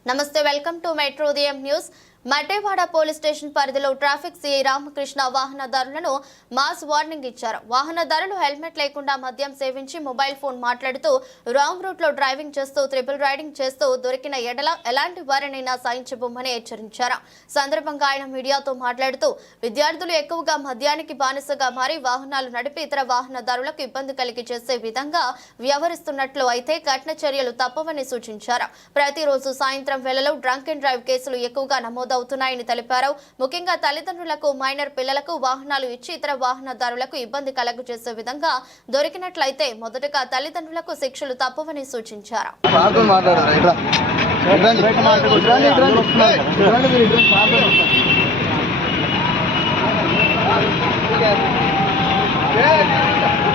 నమస్తే welcome to metro ఉదయం news Maddewada police station పరిధిలో ట్రాఫిక్ సిఐ రామకృష్ణ వాహనదారులను మాస్ వార్నింగ్ ఇచ్చారు. వాహనదారులు హెల్మెట్ లేకుండా మద్యం సేవించి మొబైల్ ఫోన్ మాట్లాడుతూ రాంగ్ రూట్లో డ్రైవింగ్ చేస్తూ ట్రిపుల్ రైడింగ్ చేస్తూ దొరికిన ఎడల ఎలాంటి వారినైనా సాయించబోమని హెచ్చరించారు. సందర్భంగా ఆయన మీడియాతో మాట్లాడుతూ విద్యార్థులు ఎక్కువగా మద్యానికి బానిసగా మారి వాహనాలు నడిపి ఇతర వాహనదారులకు ఇబ్బంది కలిగి చేసే విధంగా వ్యవహరిస్తున్నట్లు అయితే కఠిన చర్యలు తప్పవని సూచించారు. ప్రతిరోజు సాయంత్రం వేళలో డ్రంక్ అండ్ డ్రైవ్ కేసులు ఎక్కువగా నమోదు నమోదవుతున్నాయని తెలిపారు. ముఖ్యంగా తల్లిదండ్రులకు మైనర్ పిల్లలకు వాహనాలు ఇచ్చి ఇతర వాహనదారులకు ఇబ్బంది కలగజేసే విధంగా దొరికినట్లయితే మొదటగా తల్లిదండ్రులకు శిక్షలు తప్పవని సూచించారు.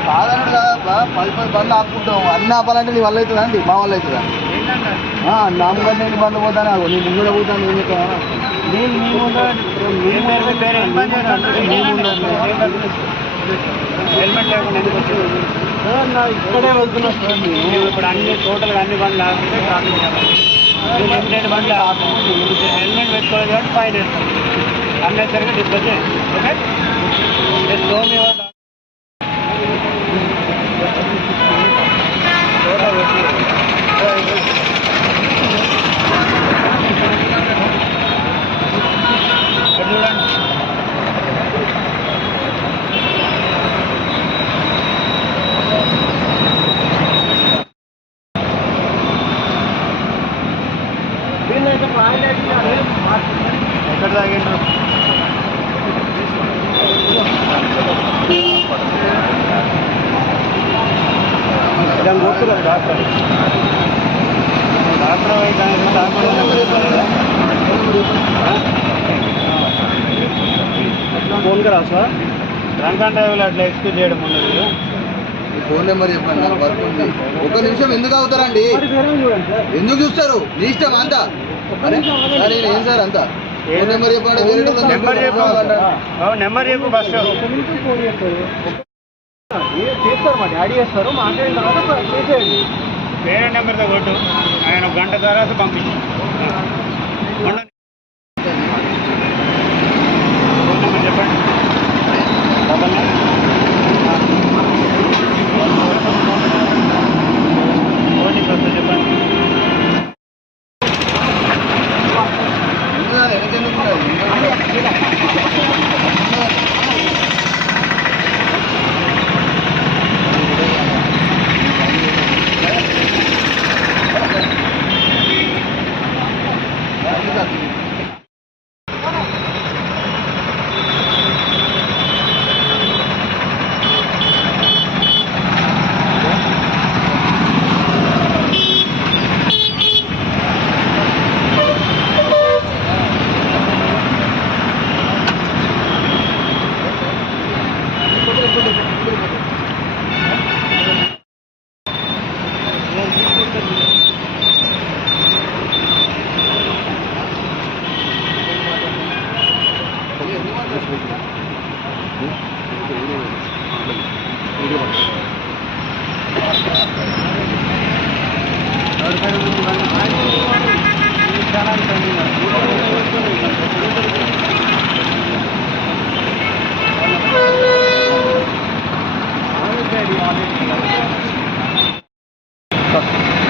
కాదన్నాడు కదా పది పది బండ్లు ఆపుకుంటాం అన్ని ఆపాలంటే నీ వల్ల అవుతుందా అండి? మా వల్ల అవుతుందా నమ్మకం నేను బండ్లు పోతాను నీ ముందు పోతాను ఏం చెప్తావా హెల్మెట్ లేకుండా ఎందుకు వచ్చావు? ఇక్కడే వెళ్తున్నా సార్ నువ్వు ఇప్పుడు అన్ని టోటల్గా అన్ని బండ్లు ఆపితే ట్రాఫిక్ లిమిటెడ్ బండ్లు ఆపు హెల్మెట్ పెట్టుకోలేదు కాబట్టి ఫైన్ వేస్తాం అన్నెసరిగా డిస్కస్ ఓకే? స్లో మీ దాన్ని కొట్టురా డాక్టర్. డాక్టర్ అయితే ఫోన్ కరా సార్ డ్రంక్ అండ్ డ్రైవ్లో అట్లా ఎక్స్క్యూజ్ చేయడం ఉండదు ఫోన్ నెంబర్ చెప్పండి నాకు వర్క్ ఉంది. ఒక నిమిషం ఎందుకు అవుతారండి ఎందుకు చూస్తారు? నీ ఇష్టం అంతా. అరే ఏం సార్ అంతా? ఫోన్ నెంబర్ చెప్పండి వేరే నెంబర్ చెప్పు చెప్పండి. చేస్తారు మా డాడీ చేస్తారు మాట్లాడిన తర్వాత చేసేయండి. వేరే నెంబర్తో కొట్టు. ఆయన గంట తర్వాత పంపించు ఉండండి. ఫోన్ నెంబర్ చెప్పండి డబల్ నైన్ ఓటీపీ వస్తుంది చెప్పండి ఎందుకు రాదు? వెనక ఎందుకు రాదు?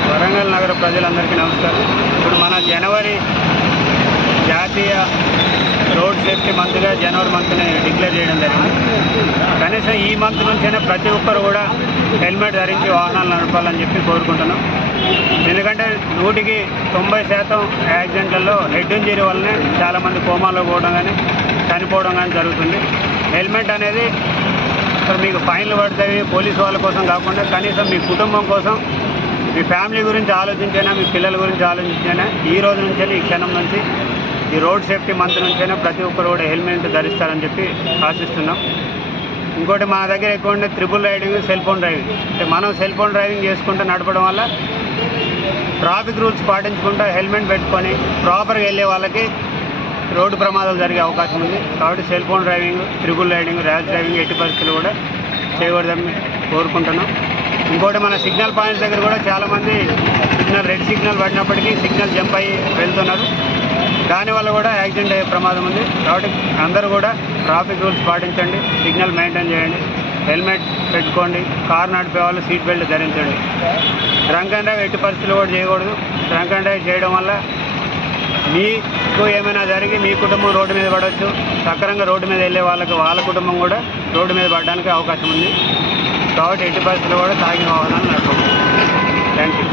వరంగల్ నగర ప్రజలందరికీ నమస్కారం. ఇప్పుడు మన జనవరి జాతీయ రోడ్ సేఫ్టీ మంత్గా జనవరి మంత్ని డిక్లేర్ చేయడం జరిగింది. కనీసం ఈ మంత్ నుంచైనా ప్రతి ఒక్కరు కూడా హెల్మెట్ ధరించి వాహనాలు నడపాలని చెప్పి కోరుకుంటున్నాం. ఎందుకంటే నూటికి తొంభై శాతం యాక్సిడెంట్లలో హెడ్ ఇంజరీ వల్లనే చాలామంది కోమాలో పోవడం కానీ చనిపోవడం కానీ జరుగుతుంది. హెల్మెట్ అనేది ఇప్పుడు మీకు ఫైన్లు పడతాయి పోలీసు వాళ్ళ కోసం కాకుండా కనీసం మీ కుటుంబం కోసం మీ ఫ్యామిలీ గురించి ఆలోచించైనా మీ పిల్లల గురించి ఆలోచించైనా ఈ రోజు నుంచి ఈ క్షణం నుంచి ఈ రోడ్ సేఫ్టీ మంత్ నుంచైనా ప్రతి ఒక్కరు కూడా హెల్మెట్ ధరిస్తారని చెప్పి ఆశిస్తున్నాం. ఇంకోటి మా దగ్గర ఎక్కువ ఉండే triple riding cell phone driving. అంటే మనం సెల్ ఫోన్ డ్రైవింగ్ చేసుకుంటూ నడపడం వల్ల ట్రాఫిక్ రూల్స్ పాటించుకుంటూ హెల్మెట్ పెట్టుకొని ప్రాపర్గా వెళ్ళే వాళ్ళకి రోడ్డు ప్రమాదాలు జరిగే అవకాశం ఉంది. కాబట్టి cell phone driving triple riding rash driving ఎట్టి పరిస్థితులు కూడా చేయకూడదని కోరుకుంటున్నాం. ఇంకోటి మన సిగ్నల్ పాయింట్స్ దగ్గర కూడా చాలామంది సిగ్నల్ రెడ్ సిగ్నల్ పడినప్పటికీ సిగ్నల్ జంప్ అయ్యి వెళ్తున్నారు. దానివల్ల కూడా యాక్సిడెంట్ అయ్యే ప్రమాదం ఉంది. కాబట్టి అందరూ కూడా ట్రాఫిక్ రూల్స్ పాటించండి సిగ్నల్ మెయింటైన్ చేయండి హెల్మెట్ పెట్టుకోండి కార్ నడిపే వాళ్ళు సీట్ బెల్ట్ ధరించండి. డ్రంక్ అండ్ డ్రైవ్ ఎట్టి పరిస్థితులు కూడా చేయకూడదు. డ్రంక్ అండ్ డ్రైవ్ చేయడం వల్ల మీకు ఏమైనా జరిగి మీ కుటుంబం రోడ్డు మీద పడవచ్చు. సక్రంగా రోడ్డు మీద వెళ్ళే వాళ్ళకి వాళ్ళ కుటుంబం కూడా రోడ్డు మీద పడడానికి అవకాశం ఉంది. కాబట్టి ఎట్టి పరిస్థితులు కూడా తాగిన వాహనాలు నడపకూడదు థ్యాంక్ యూ